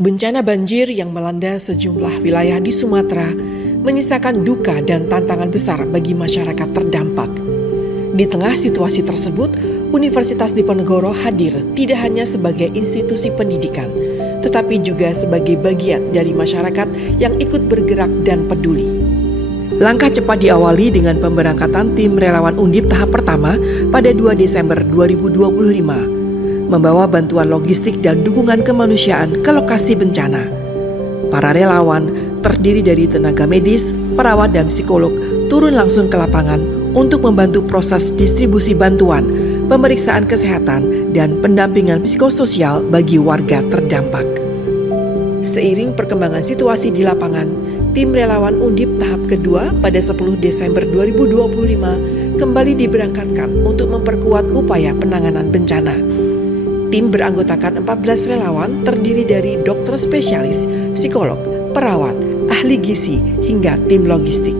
Bencana banjir yang melanda sejumlah wilayah di Sumatera menyisakan duka dan tantangan besar bagi masyarakat terdampak. Di tengah situasi tersebut, Universitas Diponegoro hadir tidak hanya sebagai institusi pendidikan, tetapi juga sebagai bagian dari masyarakat yang ikut bergerak dan peduli. Langkah cepat diawali dengan pemberangkatan tim relawan Undip tahap pertama pada 2 Desember 2025. Membawa bantuan logistik dan dukungan kemanusiaan ke lokasi bencana. Para relawan terdiri dari tenaga medis, perawat, dan psikolog turun langsung ke lapangan untuk membantu proses distribusi bantuan, pemeriksaan kesehatan, dan pendampingan psikososial bagi warga terdampak. Seiring perkembangan situasi di lapangan, tim relawan Undip tahap kedua pada 10 Desember 2025 kembali diberangkatkan untuk memperkuat upaya penanganan bencana. Tim beranggotakan 14 relawan terdiri dari dokter spesialis, psikolog, perawat, ahli gizi, hingga tim logistik.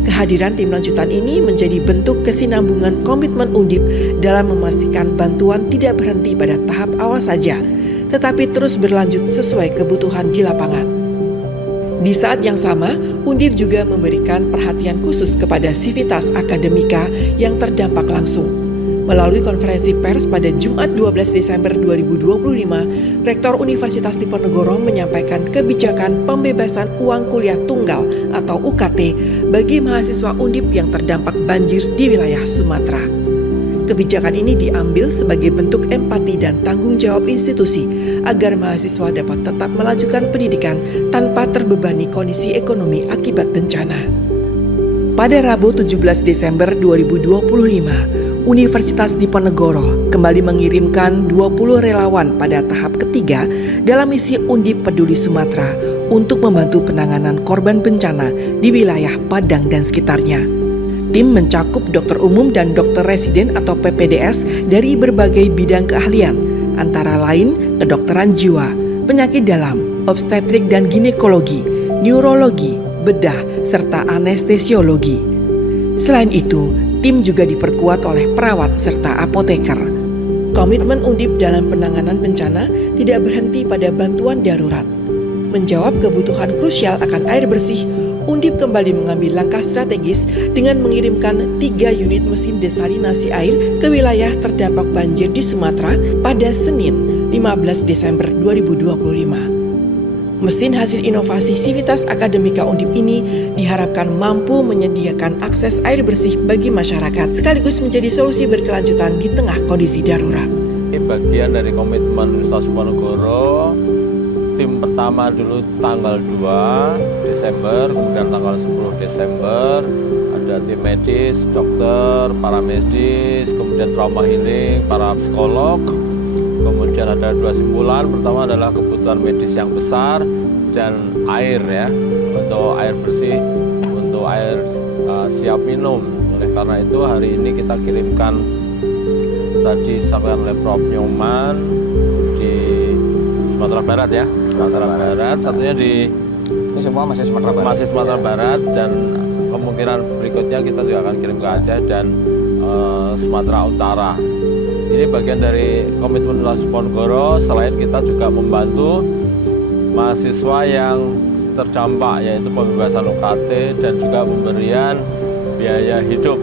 Kehadiran tim lanjutan ini menjadi bentuk kesinambungan komitmen Undip dalam memastikan bantuan tidak berhenti pada tahap awal saja, tetapi terus berlanjut sesuai kebutuhan di lapangan. Di saat yang sama, Undip juga memberikan perhatian khusus kepada sivitas akademika yang terdampak langsung. Melalui konferensi pers pada Jumat 12 Desember 2025, Rektor Universitas Diponegoro menyampaikan kebijakan pembebasan uang kuliah tunggal atau UKT bagi mahasiswa Undip yang terdampak banjir di wilayah Sumatera. Kebijakan ini diambil sebagai bentuk empati dan tanggung jawab institusi agar mahasiswa dapat tetap melanjutkan pendidikan tanpa terbebani kondisi ekonomi akibat bencana. Pada Rabu 17 Desember 2025, Universitas Diponegoro kembali mengirimkan 20 relawan pada tahap ketiga dalam misi Undip Peduli Sumatera untuk membantu penanganan korban bencana di wilayah Padang dan sekitarnya. Tim mencakup dokter umum dan dokter residen atau PPDS dari berbagai bidang keahlian, antara lain kedokteran jiwa, penyakit dalam, obstetrik dan ginekologi, neurologi, bedah, serta anestesiologi. Selain itu, tim juga diperkuat oleh perawat serta apoteker. Komitmen Undip dalam penanganan bencana tidak berhenti pada bantuan darurat. Menjawab kebutuhan krusial akan air bersih, Undip kembali mengambil langkah strategis dengan mengirimkan 3 unit mesin desalinasi air ke wilayah terdampak banjir di Sumatera pada Senin 15 Desember 2025. Mesin hasil inovasi Sivitas Akademika Undip ini diharapkan mampu menyediakan akses air bersih bagi masyarakat sekaligus menjadi solusi berkelanjutan di tengah kondisi darurat. Bagian dari komitmen Universitas Diponegoro, tim pertama dulu tanggal 2 Desember, kemudian tanggal 10 Desember, ada tim medis, dokter, para medis, kemudian trauma healing, para psikolog. Kemudian ada 2 simpulan, pertama adalah kebutuhan medis yang besar dan air ya, untuk air bersih, untuk air siap minum. Oleh karena itu hari ini kita kirimkan, tadi disampaikan oleh Prof. Nyoman di Sumatera Barat ya, Sumatera Barat, satunya di ini semua masih Sumatera Barat. Masih Sumatera Barat, dan kemungkinan berikutnya kita juga akan kirim ke Aceh dan Sumatera Utara. Ini bagian dari komitmen Universitas Diponegoro. Selain kita juga membantu mahasiswa yang terdampak, yaitu pembebasan UKT dan juga pemberian biaya hidup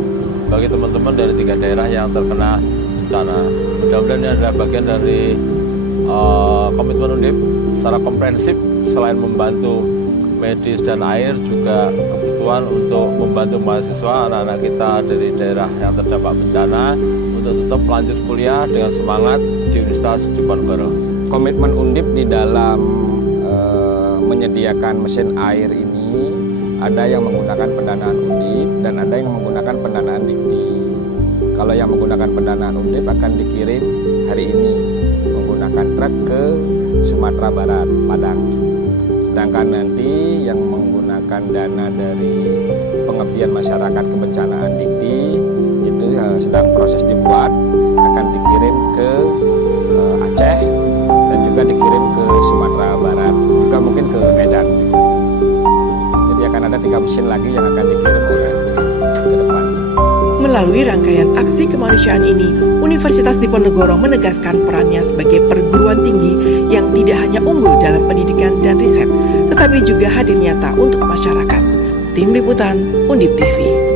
bagi teman-teman dari 3 daerah yang terkena bencana. Mudah-mudahan ini adalah bagian dari komitmen Undip secara komprehensif. Selain membantu medis dan air, juga kebutuhan untuk membantu mahasiswa, anak-anak kita dari daerah yang terdampak bencana untuk tetap lanjut kuliah dengan semangat di Universitas Diponegoro. Komitmen Undip di dalam menyediakan mesin air ini ada yang menggunakan pendanaan Undip dan ada yang menggunakan pendanaan Dikti. Kalau yang menggunakan pendanaan Undip akan dikirim hari ini menggunakan truk ke Sumatera Barat, Padang. Sedangkan nanti yang menggunakan dana dari pengabdian masyarakat kebencanaan Dikti itu sedang proses dibuat, akan dikirim ke Aceh dan juga dikirim ke Sumatera Barat, juga mungkin ke Medan juga. Jadi akan ada 3 mesin lagi yang akan dikirim oleh ke depan. Melalui rangkaian aksi kemanusiaan ini, Universitas Diponegoro menegaskan perannya sebagai perguruan tinggi yang tidak hanya unggul dalam pendidikan dan riset, tetapi juga hadir nyata untuk masyarakat. Tim Liputan, Undip TV.